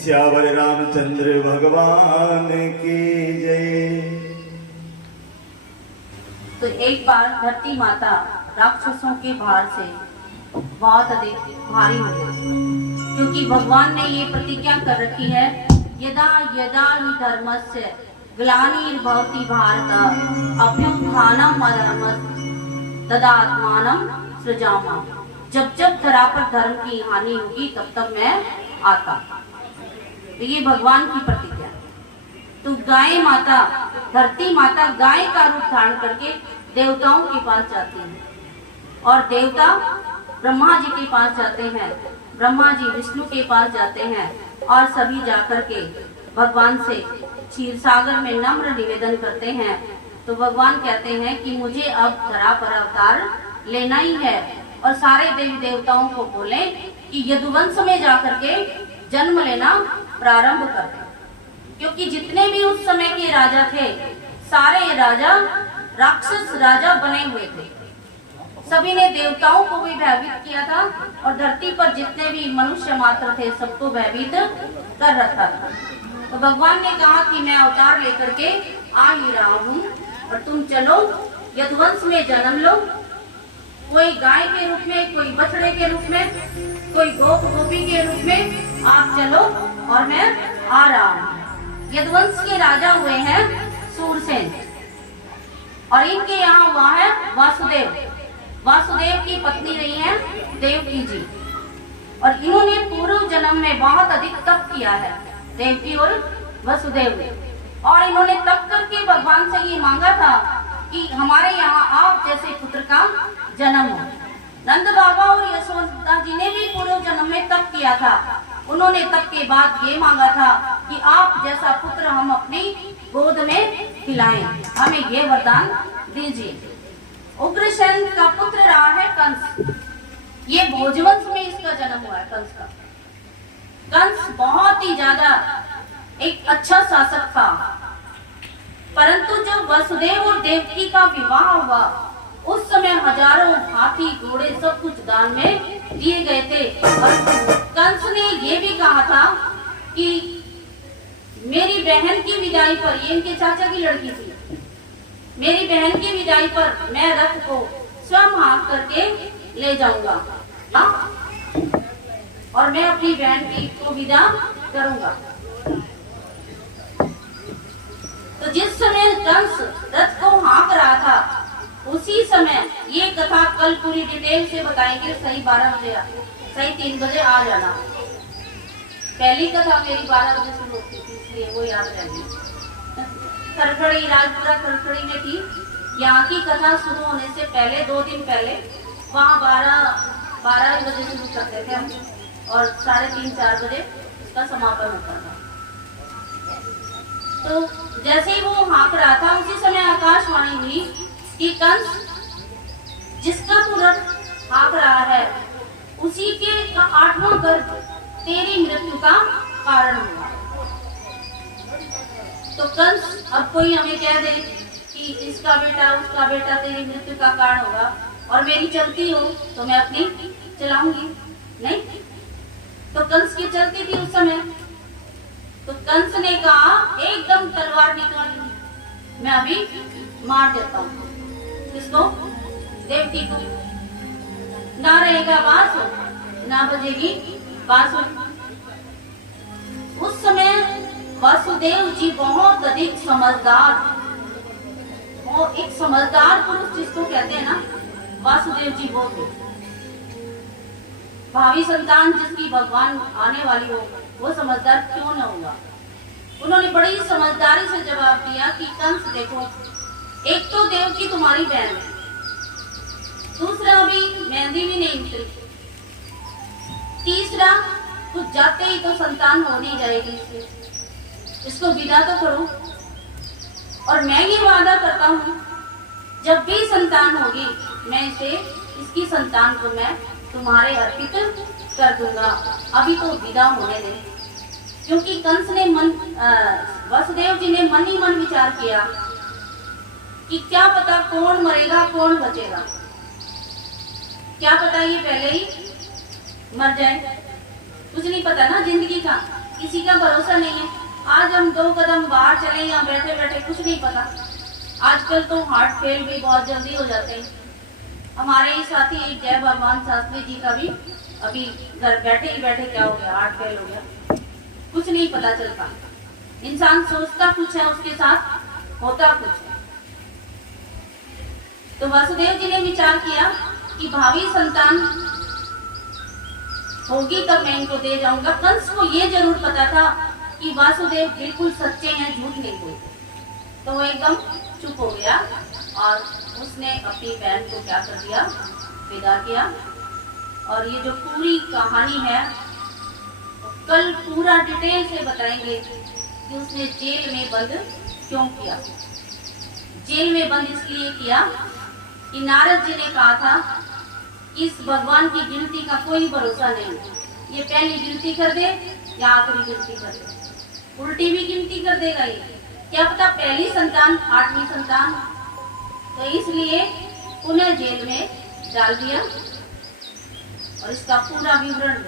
सियावर रामचंद्र भगवान की जय। तो एक बार धरती माता राक्षसों के भार से बहुत अधिक भारी हो गई, क्योंकि भगवान ने ये प्रतिज्ञा कर रखी है, यदा यदा हि धर्मस्य ग्लानिर्भवति भारत अभ्युत्थानम् अधर्मस्य तदात्मानं सृजाम्यहम्। जब जब धरा पर धर्म की हानि होगी तब तब मैं आता। तो ये भगवान की प्रतिज्ञा। तो गाय माता, धरती माता गाय का रूप धारण करके देवताओं के पास जाती है, और देवता ब्रह्मा जी के पास जाते हैं, ब्रह्मा जी विष्णु के पास जाते हैं, और सभी जाकर के भगवान से क्षीर सागर में नम्र निवेदन करते हैं। तो भगवान कहते हैं कि मुझे अब धरा पर अवतार लेना ही है, और सारे देवी देवताओं को बोले कि यदुवंश में जाकर के जन्म लेना प्रारंभ कर दें, क्योंकि जितने भी उस समय के राजा थे सारे राजा राक्षस राजा बने हुए थे। सभी ने देवताओं को भी भयभीत किया था, और धरती पर जितने भी मनुष्य मात्र थे सबको भयभीत कर रखा था। तो भगवान ने कहा कि मैं अवतार लेकर के आ ही रहा हूँ, और तुम चलो यदुवंश में जन्म लो, कोई गाय के रूप में, कोई बछड़े के रूप में, कोई गोप गोपी के रूप में आप चलो, और मैं आ रहा हूँ। यदुवंश के राजा हुए हैं सूरसेन, और इनके यहाँ हुआ है वासुदेव। वासुदेव की पत्नी रही है देवकी जी, और इन्होंने पूर्व जन्म में बहुत अधिक तप किया है, देवकी और वसुदेव ने। और इन्होंने तप करके भगवान से ये मांगा था कि हमारे यहाँ आप जैसे पुत्र का जन्म हो। नंद बाबा और यशोदा जी ने भी पूर्व जन्म में तप किया था। उन्होंने तप के बाद ये मांगा था कि आप जैसा पुत्र हम अपनी गोद में खिलाएं, हमें ये वरदान दीजिए। उग्रसेन का पुत्र रहा है कंस। ये भोजवंश में इसका जन्म हुआ है कंस का। कंस बहुत ही ज्यादा एक अच्छा शासक था, परंतु जब वसुदेव और देवकी का विवाह हुआ उस समय हजारों हाथी घोड़े सब कुछ दान में दिए गए थे, और कंस ने ये भी कहा था कि मेरी बहन की विदाई पर, ये इनके चाचा की लड़की थी, मेरी बहन की विदाई पर मैं रथ को स्वयं हाँक करके ले जाऊंगा, और मैं अपनी बहन की को विदा करूंगा। तो जिस समय कंस रथ को हाँक रहा था उसी समय, ये कथा कल पूरी डिटेल से बताएंगे, सही 12 बजे, सही 3 बजे आ जाना। पहली कथा मेरी 12 बजे शुरू होती थी, इसलिए वो याद रहेगी। खरखड़ी, राजपुरा खरखड़ी में थी। यहाँ की कथा शुरू होने से पहले 2 दिन पहले वहाँ 12 बजे शुरू करते थे हम, और 3:30-4 बजे उसका समापन होता था। तो जैसे ही वो हाँक रहा था उसी समय आकाशवाणी हुई कि कंस जिसका तू रथ हाँक रहा है उसी के 8वां गर्भ तेरी मृत्यु का कारण हुआ। तो कंस अब कोई हमें कह दे कि इसका बेटा उसका बेटा तेरी मृत्यु का कारण होगा, और मेरी चलती हो तो मैं अपनी चलाऊंगी नहीं। तो कंस की चलती थी उस समय। तो कंस ने कहा एकदम तलवार निकाली, मैं अभी मार देता हूँ किसको, देवकी को। ना रहेगा बांस, ना बजेगी बांसुरी। उस समय वासुदेव जी बहुत अधिक समझदार, वो एक समझदार पुरुष जिसको कहते हैं ना, वासुदेव जी वो थे। भावी संतान जिसकी भगवान आने वाली हो वो समझदार क्यों न होगा। उन्होंने बड़ी समझदारी से जवाब दिया कि कंस देखो, एक तो देवकी तुम्हारी बहन है, दूसरा अभी मेहंदी भी नहीं उतरी, तीसरा कुछ जाते ही तो संतान हो नहीं जाएगी, इसको विदा तो करो। और मैं ये वादा करता हूँ जब भी संतान होगी मैं इसकी संतान को मैं तुम्हारे अर्पित कर दूंगा, अभी तो विदा होने दे। क्योंकि कंस ने वसुदेव जी ने मन ही मन विचार किया कि क्या पता कौन मरेगा कौन बचेगा, क्या पता ये पहले ही मर जाए, कुछ नहीं पता ना जिंदगी का, किसी का भरोसा नहीं है। आज हम 2 कदम बाहर चले या बैठे बैठे कुछ नहीं पता। आजकल तो हार्ट फेल भी बहुत जल्दी हो जाते हैं। हमारे ही साथी एक जय भगवान शास्त्री जी का भी अभी घर बैठे ही बैठे क्या हो गया, हार्ट फेल हो गया। कुछ नहीं पता चलता। इंसान सोचता कुछ है, उसके साथ होता कुछ है। तो वासुदेव जी ने विचार किया कि भावी संतान होगी तब मैं इनको दे जाऊंगा। कंस को ये जरूर पता था कि वासुदेव बिल्कुल सच्चे हैं, झूठ नहीं बोलते। तो वो एकदम चुप हो गया और उसने अपनी बहन को क्या कर दिया, विदा किया। और ये जो पूरी कहानी है कल पूरा डिटेल से बताएंगे कि उसने जेल में बंद क्यों किया। जेल में बंद इसलिए किया कि नारद जी ने कहा था इस भगवान की गिनती का कोई भरोसा नहीं, ये पहली गिनती कर दे या आखिरी गिनती कर दे, उल्टी भी गिनती कर देगा ये, क्या पता पहली संतान 8वीं संतान। तो इसलिए उन्हें जेल में डाल दिया। और इसका पूरा विवरण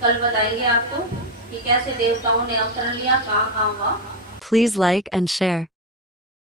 कल बताएंगे आपको कि कैसे देवताओं ने अवतरण लिया, कहाँ कहाँ हुआ। Please like and share.